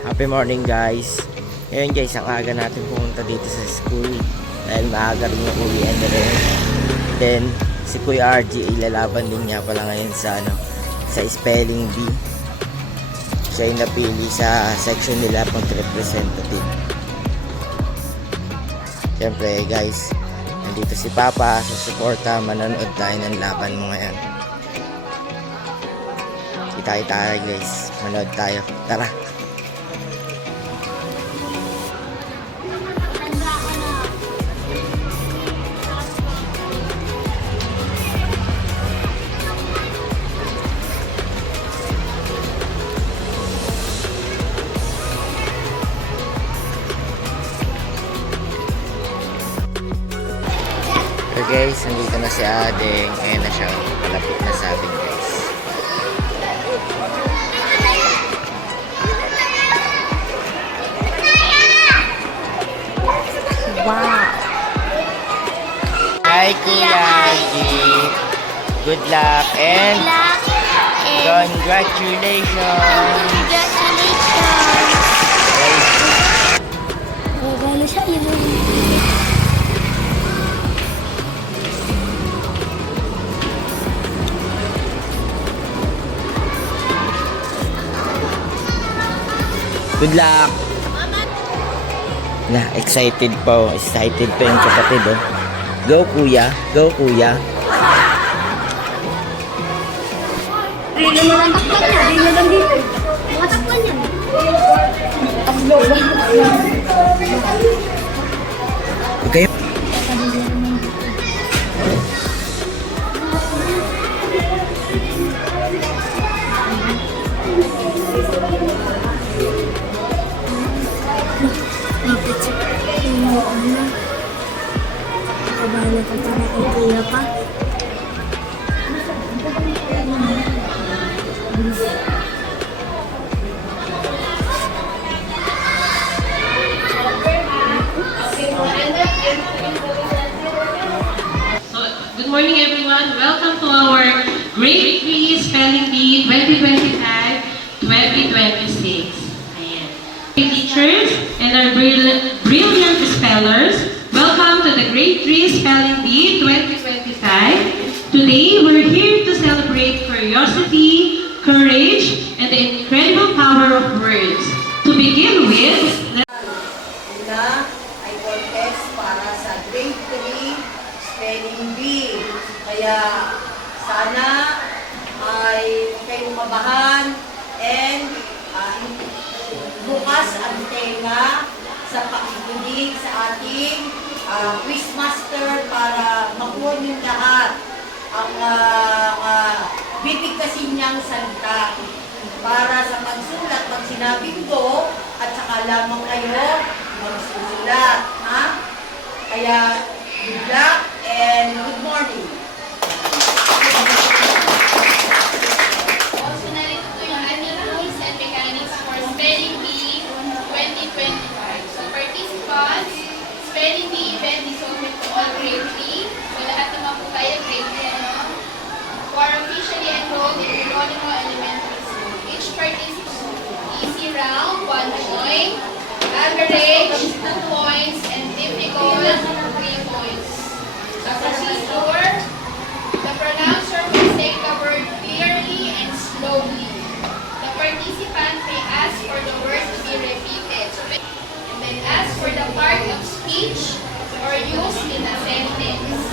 Happy morning guys. Ngayon guys, ang aga natin pumunta dito sa school dahil maaga rin yung uwian na rin. Then si Kuya RG ilalaban din niya pala ngayon sa sa spelling bee. Siya yung napili sa section nila pang representative. Siyempre guys, nandito si Papa sa suporta, manonood tayo ng laban mo ngayon. Kita guys, manood tayo, tara. So guys, nandito na si Ading. Ayan na siya, malapit na sa atin guys. Wow! Hi Kuya Ading! Good luck and congratulations! Gagalo siya yun. Good luck! Na, excited pa oh. Excited pa yung kapatid oh. Go kuya! Go kuya! Hindi na matakpan niya. Hindi na lang dito. Matakpan niya. Okay. Kabalo ka para kay Kuya pa. Good morning everyone. Welcome to our Grade 3 Spelling Bee 2025-2026. Ayan. Teachers and our brilliant spellers, welcome to the Grade 3 Spelling Bee 2025. Today, we're here to celebrate curiosity, courage, and the incredible power of words. To begin with, na ay contest para sa Grade 3 Spelling Bee. Kaya sana ay huwag kayong mabahan and bukas ang tenga sa pakikinig sa ating quizmaster para makuha niyo lahat ang bibigkasin niyang salita para sa pagsulat. Pag sinabing go, at saka lamang kayo magsusulat. Ha? Kaya, good luck and good morning. Also, narito po yung ating rules and mechanics for Spelling Bee 2025. So, participants, Spelling Bee event is open to all grade 3. So, lahat naman po tayo grade 3, ano? Who are officially enrolled in Geronimo Elementary School. Each participant, easy round, 1 point, average, 2 points, and difficult, 3 points. So, procedure, the pronouncer will say the word clearly and slowly. The participant may ask for the word to be repeated. So, and then ask for the part of speech or used in a sentence.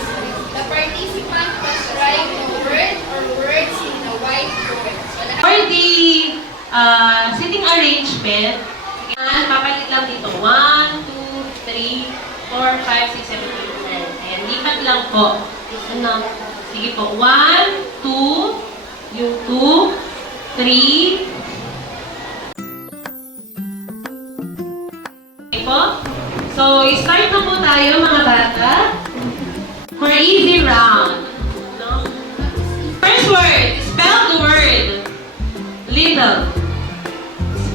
The participant must write the word or words in a whiteboard. So, for the sitting arrangement, papalit lang dito. 1, 2, 3, 4, 5, 6, 7, 8, 9. Ayan, lipat lang po. Ano? Sige po. 1, 2, yung 2, 3. Okay po? So, start na po tayo mga bata. For easy round. No? First word, spell the word. Little.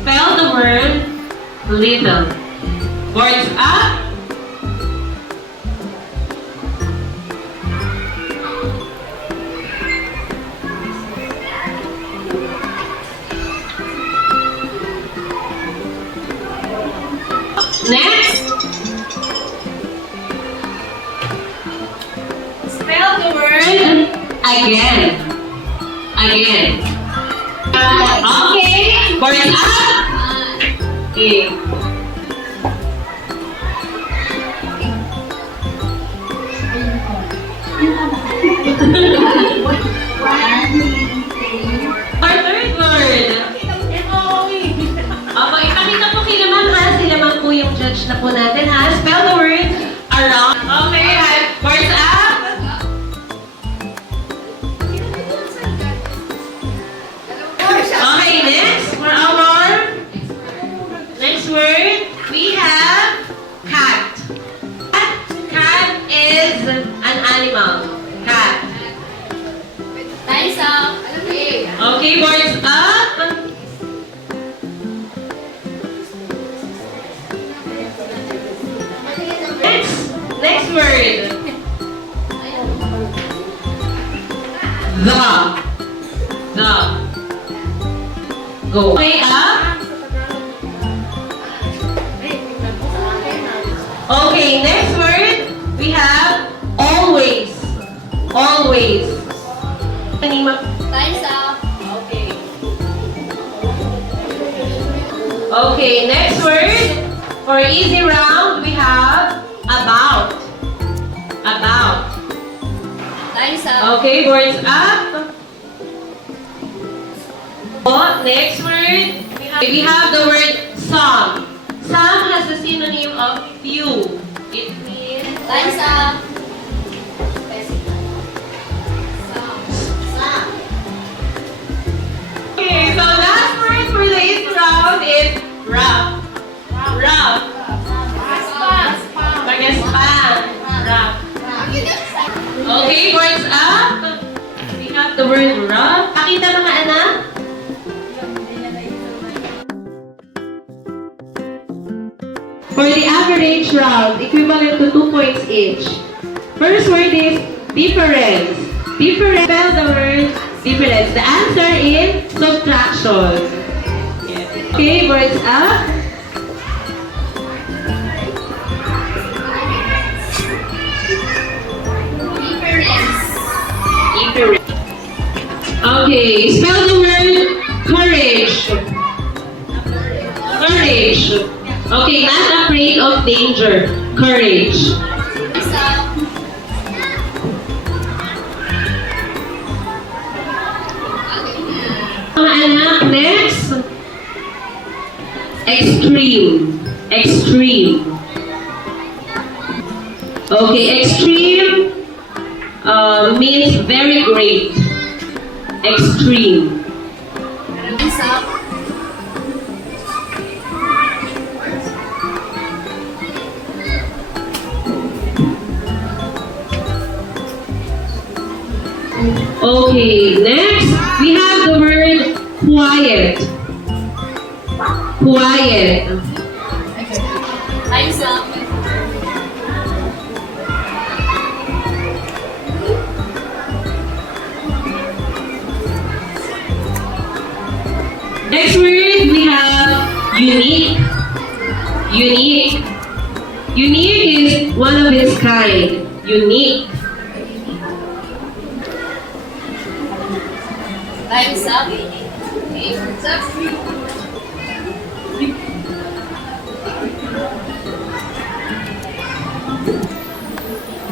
Spell the word little. Words up. Next. Spell the word again. Again. Okay. Words up. Okay. Our third word. Opo, ipakita po kay Laman ha. Si Laman po yung judge na po natin ha. Spell the word around. Okay, words up. Okay, next. For our next word, we have cat. Cat is an animal. Cat. Time's up. Okay. Okay, words up. Next word. The. Go. Okay, up. Okay, next word. We have always. Always. Time's up. Okay. Okay, next word. For easy round, we have about. About. Time's up. Okay, words up. Oh, next word. We have the word some. Some has the synonym of few. It means Time's up. okay, so last word for this round is rough. Rough. Magaspan. Rough. Okay, words up. We have the word rough. Pakita mga anak. For the average round, equivalent to 2 points each. First word is difference. Difference. Spell the word difference. The answer is subtraction. Okay, words up. Difference. Okay, spell the word courage. Courage. Okay, not afraid of danger. Courage. Time's up. Mga anak, next. Extreme. Extreme. Okay, extreme means very great. Extreme. Time's up. Okay, next we have the word quiet. Quiet. Time's up. Next word we have unique. Unique. Unique is one of its kind. Unique. Time's up. Okay, what's up?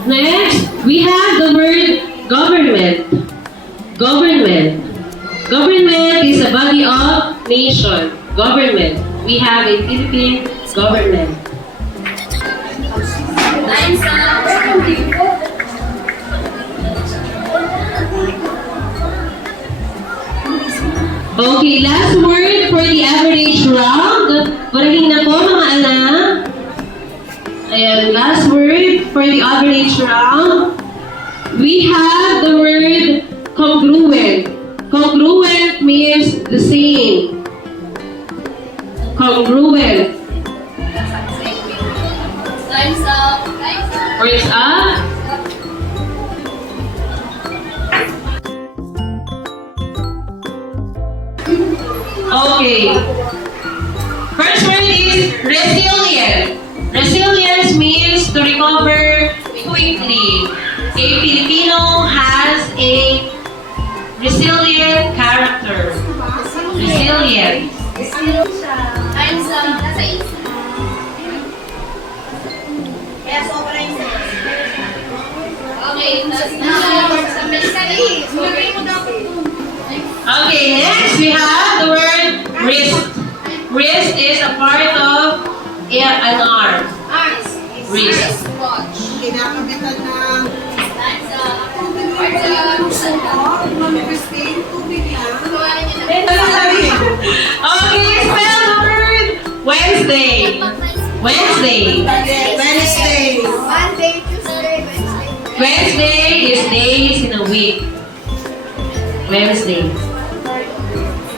Next, we have the word government. Government. Government is a body of nation. Government. We have a Philippine government. Time's up. Okay, last word for the average round. Parating na po mga anak. Ayan, last word for the average round. We have the word congruent. Congruent means the same. Congruent. Time's up. Time's up. Words up. Okay. First word is resilient. Resilience means to recover quickly. A Filipino has a resilient character. Resilient. Time's up. Nasa isa. Kaya sobra yung Okay, tapos na sa medically. Okay, next we have the word wrist. Wrist is a part of an arm. Arms. Wrist. Watch. Kinakabitan ng Time's up. Time's up. manifesting tubig yan. Tawarin niyo na. Okay, spell the word Wednesday. Wednesday. Wednesday. Monday, Tuesday, Wednesday. Wednesday is days in a week. Wednesday.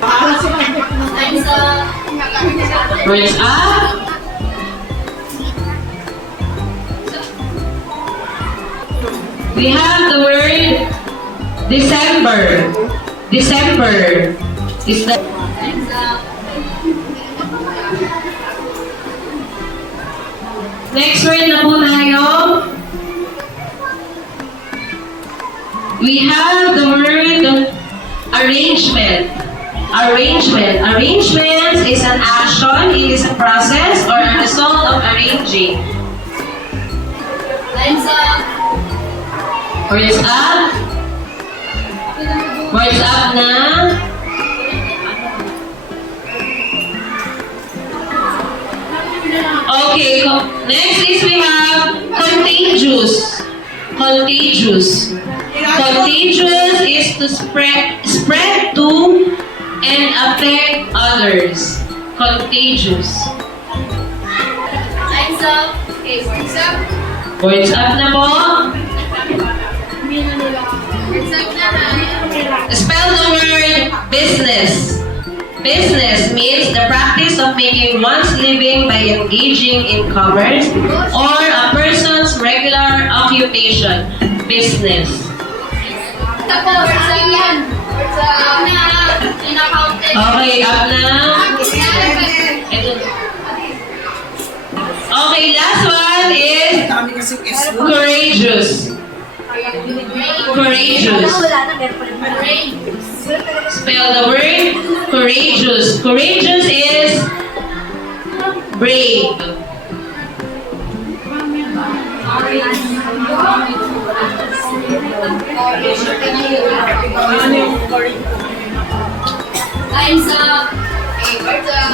Time's up. Words up. We have the word December. December is the Time's up. next word na po tayo. We have the word arrangement. Arrangement. Arrangement is an action, it is a process or a result of arranging. Time's up. Words up. Words up na. Okay, next is we have contagious. Contagious. Contagious is to spread to and affect others. Contagious. Time's up. Okay, words up. Words up na po. Words up na ha. Spell the word business. Business means the practice of making one's living by engaging in commerce or a person's regular occupation. Business. Tapos, words up yan. Words up na. In-accounted. Okay, up na. Ito. Okay, last one is Dami kasi S1. courageous. Courageous. Spell the word courageous. Courageous is brave. Time's up. Okay, words up.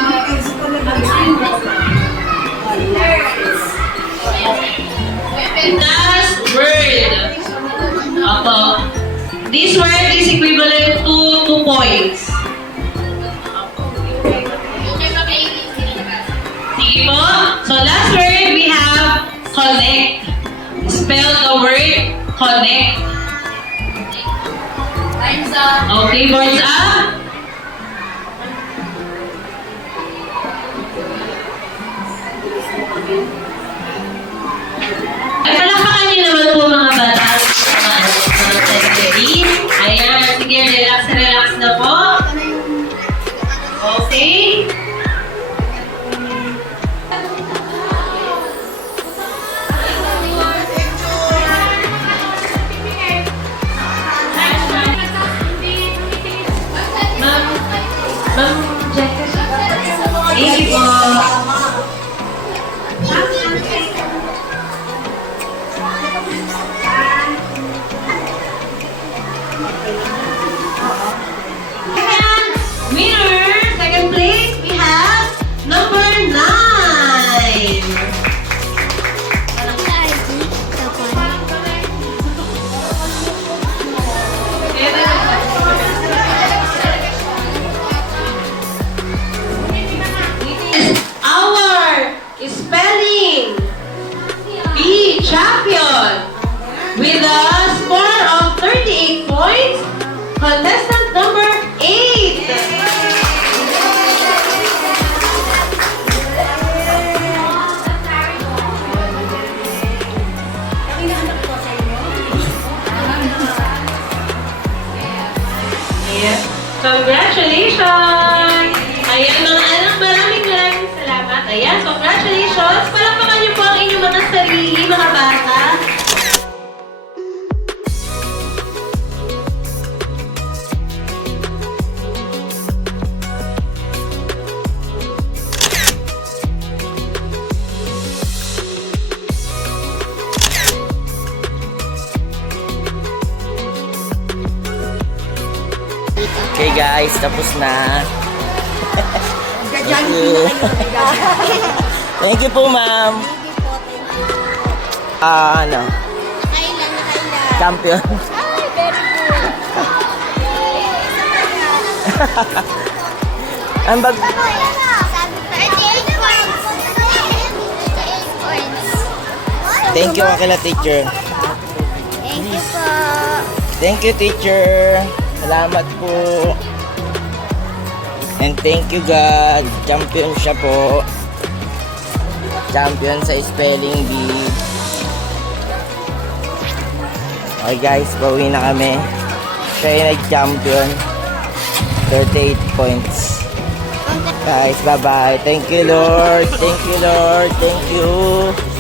Last word. Opo. This word is equivalent to 2 points. Sige po. So last word we have connect. Spell the word connect. Time's up. Okay, boards up. Ay, palakpakan niyo naman po mga bata. Mga tagdadi. Ayan, sige, relax na po. Okay. Ma'am Jessica. Thank you po. Winner, second place, we have number 9. Our guys, tapos na. Gadyang Thank you po, ma'am. Ano? Nakailan. Champion. Ay, very good. Ang bag... Sabi 38 points. 38 points. Thank you, kakila teacher. Thank you po. Thank you, teacher. Salamat po. And thank you, God. Champion siya po. Champion sa spelling bee. Okay guys, pauwi na kami. Siya yung nag-champion. 38 points. Guys, bye-bye. Thank you, Lord. Thank you, Lord. Thank you.